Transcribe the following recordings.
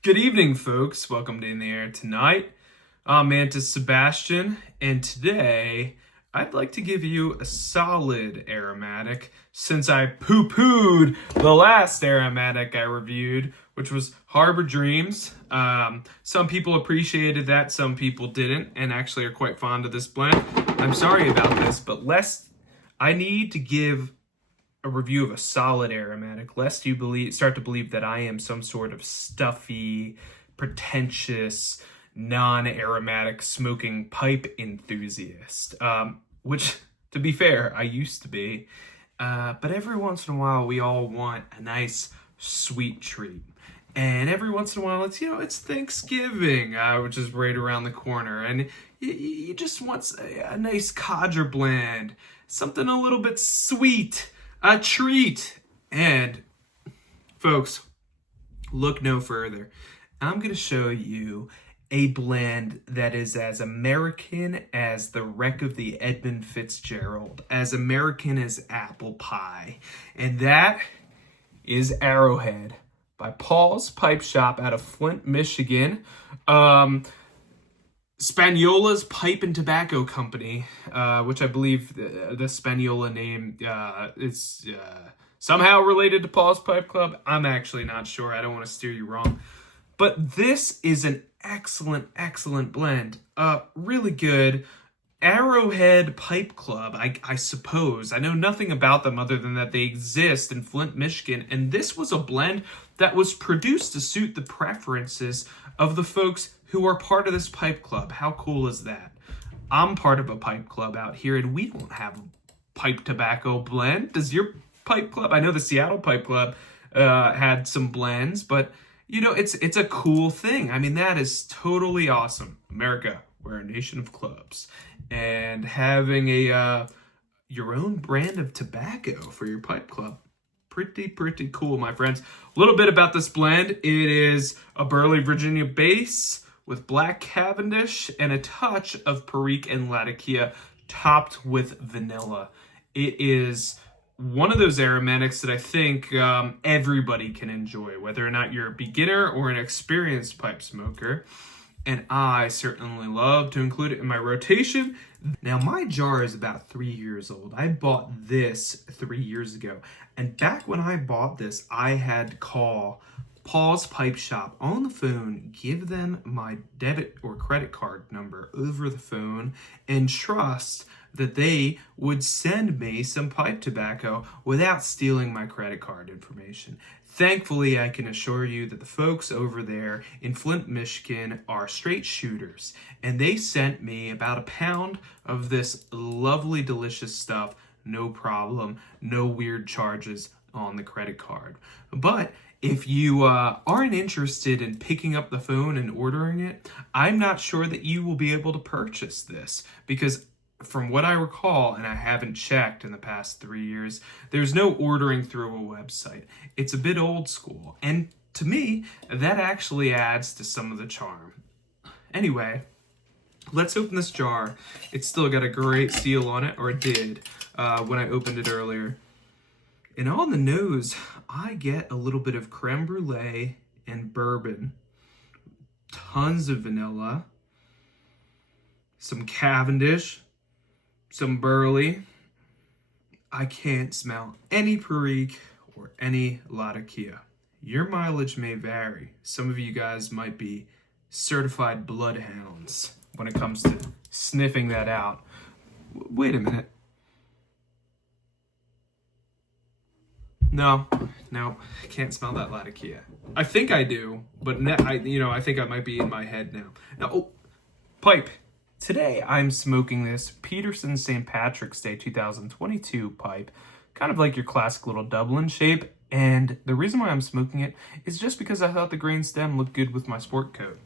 Good evening, folks. Welcome to In the Air Tonight. I'm Mantis Sebastian, and today I'd like to give you a solid aromatic since I poo-pooed the last aromatic I reviewed, which was Harbor Dreams. Some people appreciated that, some people didn't, and actually are quite fond of this blend. I'm sorry about this, but I need to give a review of a solid aromatic, lest you start to believe that I am some sort of stuffy, pretentious, non-aromatic smoking pipe enthusiast. Which, to be fair, I used to be. But every once in a while, we all want a nice sweet treat. And every once in a while, it's Thanksgiving, which is right around the corner, and you just want a nice codger blend, something a little bit sweet, a treat. And folks, look no further. I'm going to show you a blend that is as American as the wreck of the Edmund Fitzgerald, as American as apple pie. And that is Arrowhead by Paul's Pipe Shop out of Flint, Michigan. Spaniola's Pipe and Tobacco Company, which I believe the Spaniola name is somehow related to Paul's Pipe Club. I'm actually not sure. I don't want to steer you wrong. But this is an excellent, excellent blend. Really good. Arrowhead Pipe Club, I suppose. I know nothing about them other than that they exist in Flint, Michigan. And this was a blend that was produced to suit the preferences of the folks who are part of this pipe club. How cool is that? I'm part of a pipe club out here, and we don't have a pipe tobacco blend. Does your pipe club? I know the Seattle Pipe Club had some blends, but it's a cool thing. I mean, that is totally awesome. America, we're a nation of clubs, and having your own brand of tobacco for your pipe club, pretty cool, my friends. A little bit about this blend. It is a Burley, Virginia base with black Cavendish and a touch of Perique and Latakia, topped with vanilla. It is one of those aromatics that I think everybody can enjoy, whether or not you're a beginner or an experienced pipe smoker. And I certainly love to include it in my rotation. Now, my jar is about 3 years old. I bought this 3 years ago. And back when I bought this, I had to call Paul's Pipe Shop on the phone, give them my debit or credit card number over the phone, and trust that they would send me some pipe tobacco without stealing my credit card information. Thankfully, I can assure you that the folks over there in Flint, Michigan are straight shooters, and they sent me about a pound of this lovely, delicious stuff. No problem, no weird charges on the credit card. But if you aren't interested in picking up the phone and ordering it, I'm not sure that you will be able to purchase this, because from what I recall, and I haven't checked in the past 3 years, there's no ordering through a website. It's a bit old school, and to me, that actually adds to some of the charm. Anyway, let's open this jar. It's still got a great seal on it, or it did when I opened it earlier. And on the nose, I get a little bit of creme brulee and bourbon, tons of vanilla, some Cavendish, some burley. I can't smell any Perique or any Latakia. Your mileage may vary. Some of you guys might be certified bloodhounds when it comes to sniffing that out. Wait a minute. No, I can't smell that Latakia. I think I do, but I think I might be in my head now. Now, pipe. Today I'm smoking this Peterson St. Patrick's Day 2022 pipe, kind of like your classic little Dublin shape. And the reason why I'm smoking it is just because I thought the grain stem looked good with my sport coat.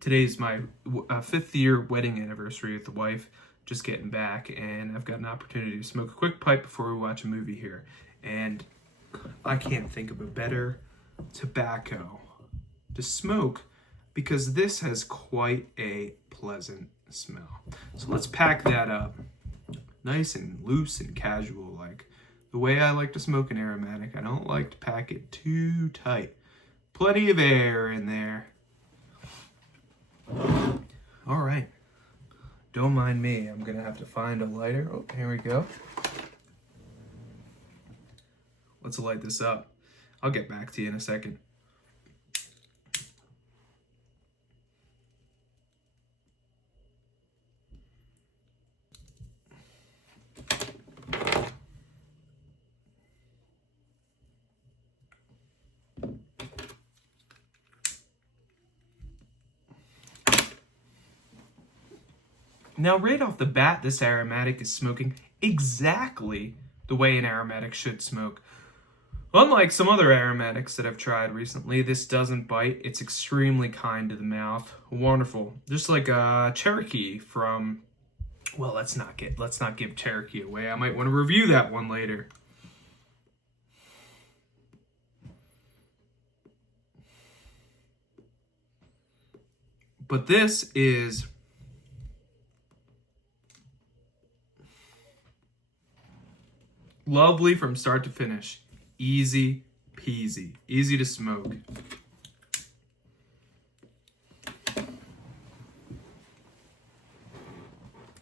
Today's my 5th year wedding anniversary with the wife, just getting back, and I've got an opportunity to smoke a quick pipe before we watch a movie here. And I can't think of a better tobacco to smoke, because this has quite a pleasant smell. So let's pack that up. Nice and loose and casual, like the way I like to smoke an aromatic. I don't like to pack it too tight. Plenty of air in there. All right. Don't mind me. I'm going to have to find a lighter. Oh, here we go. Let's light this up. I'll get back to you in a second. Now, right off the bat, this aromatic is smoking exactly the way an aromatic should smoke. Unlike some other aromatics that I've tried recently, this doesn't bite. It's extremely kind to the mouth. Wonderful. Just like Cherokee from, well, let's not give Cherokee away. I might want to review that one later. But this is lovely from start to finish. Easy peasy. Easy to smoke.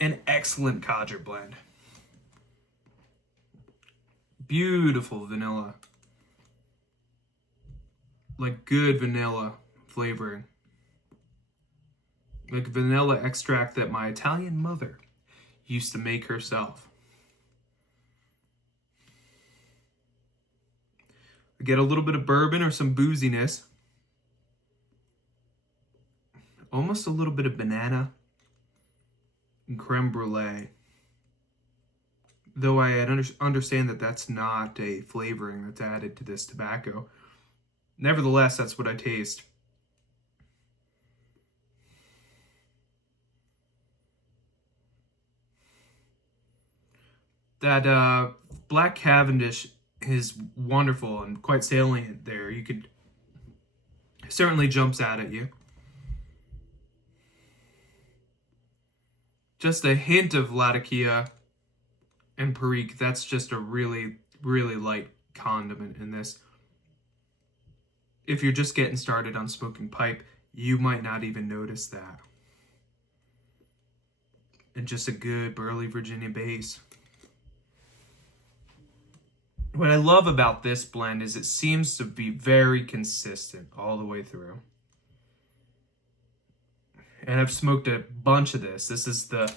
An excellent codger blend. Beautiful vanilla. Like good vanilla flavoring. Like vanilla extract that my Italian mother used to make herself. I get a little bit of bourbon or some booziness. Almost a little bit of banana and creme brulee. Though I understand that that's not a flavoring that's added to this tobacco. Nevertheless, that's what I taste. That Black Cavendish is wonderful and quite salient there. You could certainly jumps out at you. Just a hint of Latakia and Perique. That's just a really, really light condiment in this. If you're just getting started on smoking pipe, you might not even notice that. And just a good burley Virginia base. What I love about this blend is it seems to be very consistent all the way through. And I've smoked a bunch of this. This is the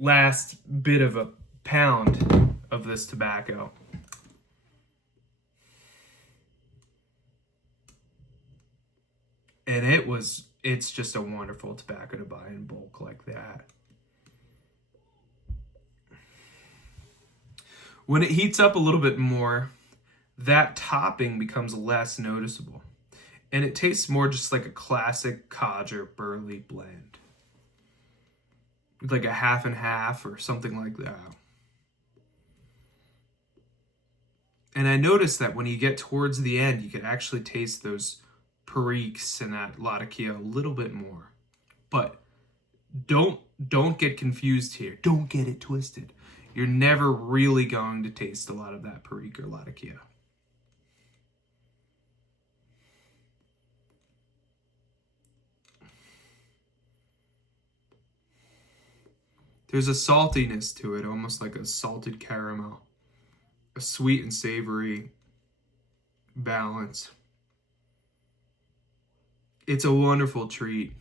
last bit of a pound of this tobacco. And it's just a wonderful tobacco to buy in bulk like that. When it heats up a little bit more, that topping becomes less noticeable. And it tastes more just like a classic codger burley blend. Like a half and half or something like that. And I noticed that when you get towards the end, you can actually taste those Periques and that Latakia a little bit more. But don't get confused here. Don't get it twisted. You're never really going to taste a lot of that Perique or Latakia. There's a saltiness to it, almost like a salted caramel. A sweet and savory balance. It's a wonderful treat.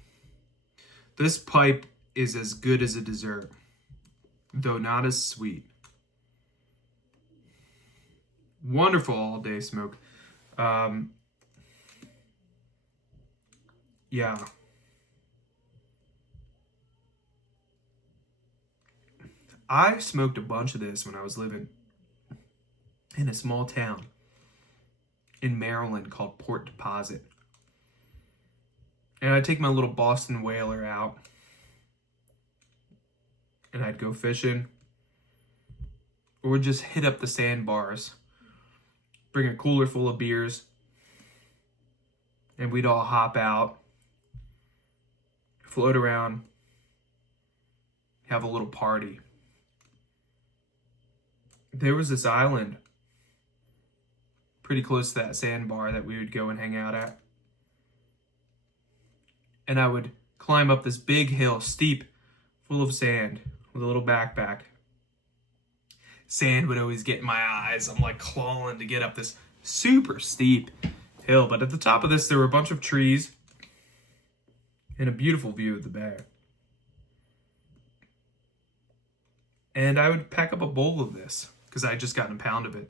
This pipe is as good as a dessert, though not as sweet. Wonderful all-day smoke. Yeah. I smoked a bunch of this when I was living in a small town in Maryland called Port Deposit. And I'd take my little Boston Whaler out and I'd go fishing or just hit up the sandbars, bring a cooler full of beers, and we'd all hop out, float around, have a little party. There was this island pretty close to that sandbar that we would go and hang out at. And I would climb up this big hill, steep, full of sand, with a little backpack. Sand would always get in my eyes. I'm like clawing to get up this super steep hill. But at the top of this, there were a bunch of trees and a beautiful view of the bay. And I would pack up a bowl of this because I had just gotten a pound of it.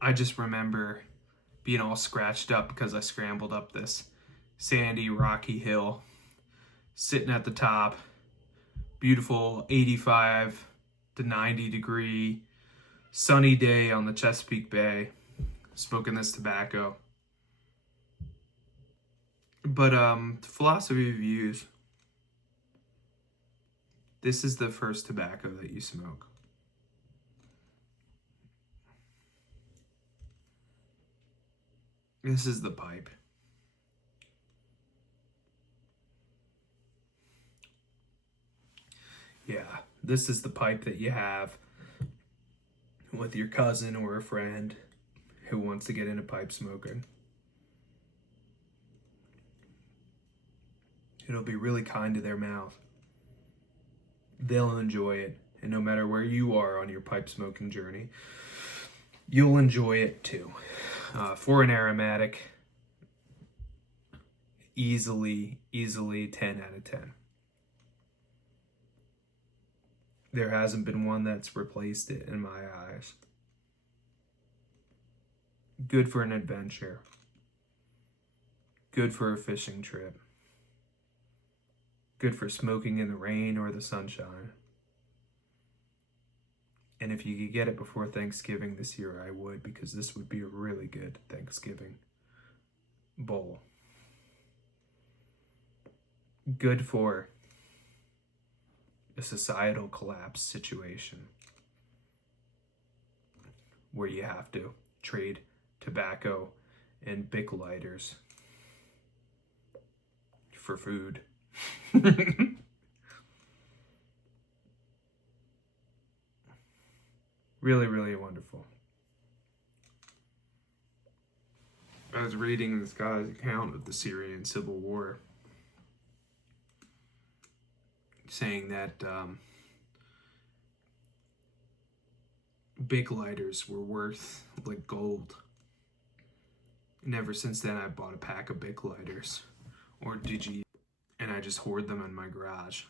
I just remember being all scratched up because I scrambled up this sandy, rocky hill, sitting at the top, beautiful 85 to 90 degree sunny day on the Chesapeake Bay, smoking this tobacco. But the philosophy of use, this is the first tobacco that you smoke. This is the pipe. Yeah, this is the pipe that you have with your cousin or a friend who wants to get into pipe smoking. It'll be really kind to their mouth. They'll enjoy it, and no matter where you are on your pipe smoking journey, you'll enjoy it too. For an aromatic, easily 10 out of 10. There hasn't been one that's replaced it in my eyes. Good for an adventure. Good for a fishing trip. Good for smoking in the rain or the sunshine. And if you could get it before Thanksgiving this year, I would, because this would be a really good Thanksgiving bowl. Good for a societal collapse situation where you have to trade tobacco and Bic lighters for food. Really, really wonderful. I was reading this guy's account of the Syrian Civil War, saying that Bic lighters were worth like gold. And ever since then, I bought a pack of Bic lighters, or Digi, and I just hoard them in my garage.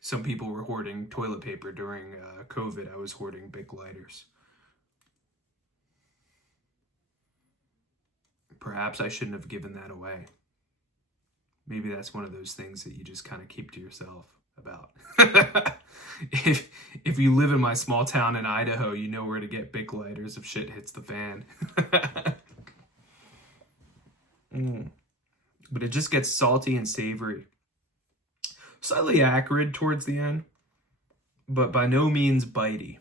Some people were hoarding toilet paper during COVID. I was hoarding Bic lighters. Perhaps I shouldn't have given that away. Maybe that's one of those things that you just kind of keep to yourself about. If you live in my small town in Idaho, you know where to get Bic lighters if shit hits the fan. But it just gets salty and savory. Slightly acrid towards the end, but by no means bitey.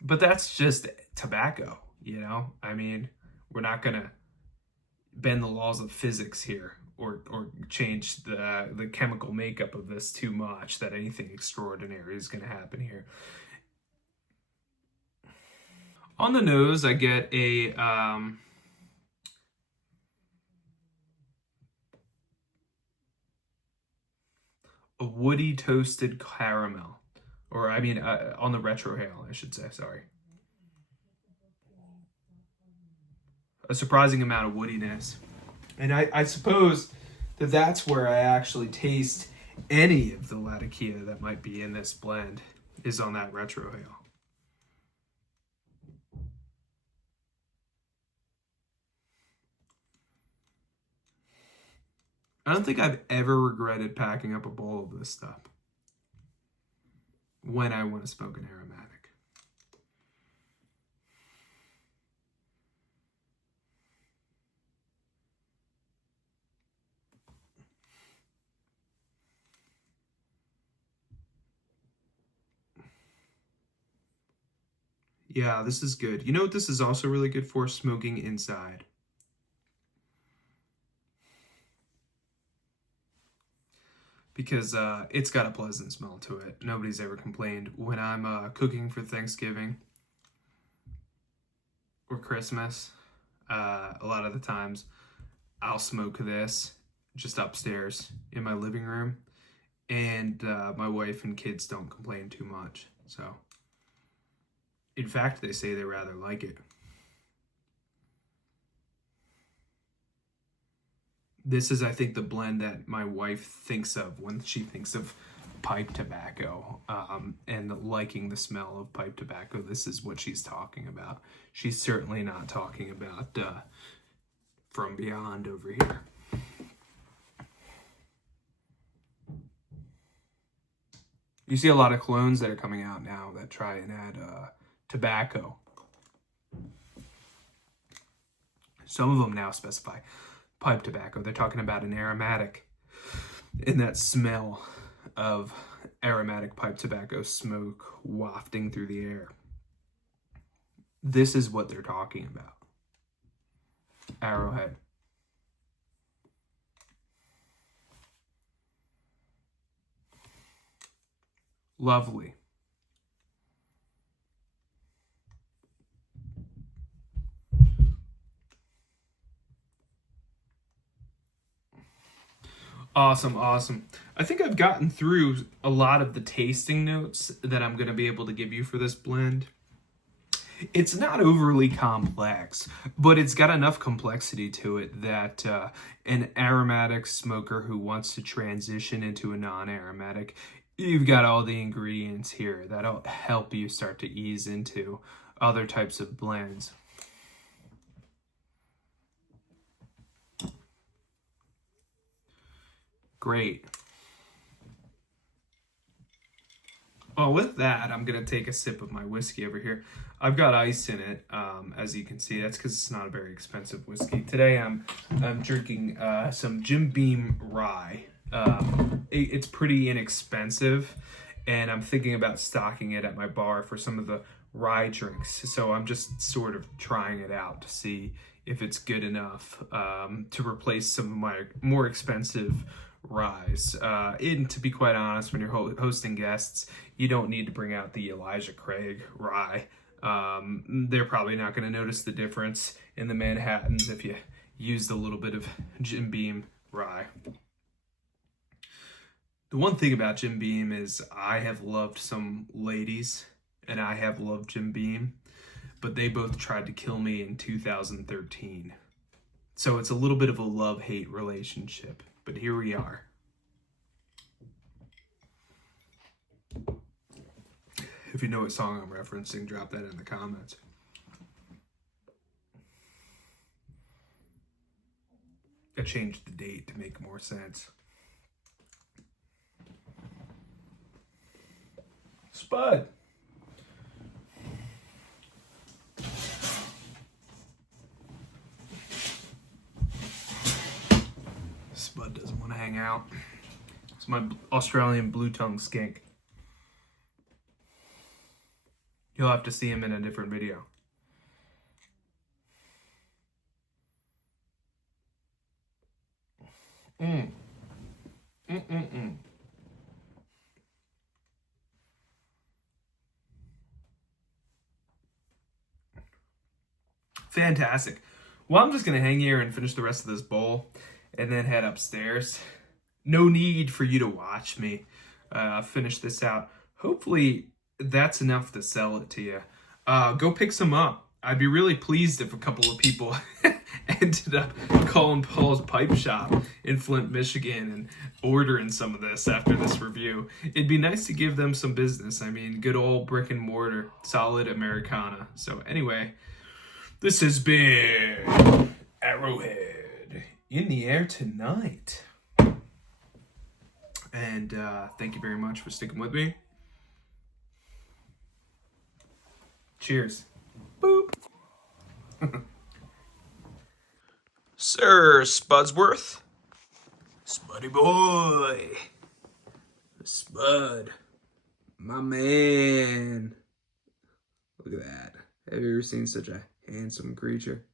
But that's just tobacco, you know? I mean, we're not gonna bend the laws of physics here or change the chemical makeup of this too much that anything extraordinary is gonna happen here. On the nose, I get a woody toasted caramel, or I mean on the retrohale, I should say, sorry. A surprising amount of woodiness. And I suppose that that's where I actually taste any of the Latakia that might be in this blend, is on that retrohale. I don't think I've ever regretted packing up a bowl of this stuff when I want to smoke an aromatic. Yeah, this is good. You know what this is also really good for? Smoking inside. because it's got a pleasant smell to it. Nobody's ever complained. When I'm cooking for Thanksgiving or Christmas, a lot of the times I'll smoke this just upstairs in my living room, and my wife and kids don't complain too much. So, in fact, they say they rather like it. This is, I think, the blend that my wife thinks of when she thinks of pipe tobacco, and liking the smell of pipe tobacco. This is what she's talking about. She's certainly not talking about From Beyond over here. You see a lot of clones that are coming out now that try and add tobacco. Some of them now specify pipe tobacco. They're talking about an aromatic, and that smell of aromatic pipe tobacco smoke wafting through the air. This is what they're talking about. Arrowhead. Lovely. Awesome, awesome. I think I've gotten through a lot of the tasting notes that I'm going to be able to give you for this blend. It's not overly complex, but it's got enough complexity to it that an aromatic smoker who wants to transition into a non-aromatic, you've got all the ingredients here that'll help you start to ease into other types of blends. Great. Well, with that, I'm going to take a sip of my whiskey over here. I've got ice in it, as you can see. That's because it's not a very expensive whiskey. Today, I'm drinking some Jim Beam rye. It's pretty inexpensive, and I'm thinking about stocking it at my bar for some of the rye drinks. So I'm just sort of trying it out to see if it's good enough to replace some of my more expensive ryes. And to be quite honest, when you're hosting guests, you don't need to bring out the Elijah Craig rye. They're probably not going to notice the difference in the Manhattans if you used a little bit of Jim Beam rye. The one thing about Jim Beam is I have loved some ladies, and I have loved Jim Beam, but they both tried to kill me in 2013. So it's a little bit of a love-hate relationship, but here we are. If you know what song I'm referencing, drop that in the comments. I changed the date to make more sense. Spud. Spud doesn't want to hang out. It's my Australian blue tongue skink. You'll have to see him in a different video. Fantastic. Well, I'm just going to hang here and finish the rest of this bowl and then head upstairs. No need for you to watch me finish this out. Hopefully that's enough to sell it to you. Go pick some up. I'd be really pleased if a couple of people ended up calling Paul's Pipe Shop in Flint, Michigan and ordering some of this after this review. It'd be nice to give them some business. I mean, good old brick and mortar, solid Americana. So anyway, this has been Arrowhead in the air tonight. And thank you very much for sticking with me. Cheers. Boop. Sir Spudsworth. Spuddy boy. Spud. My man. Look at that. Have you ever seen such a handsome creature?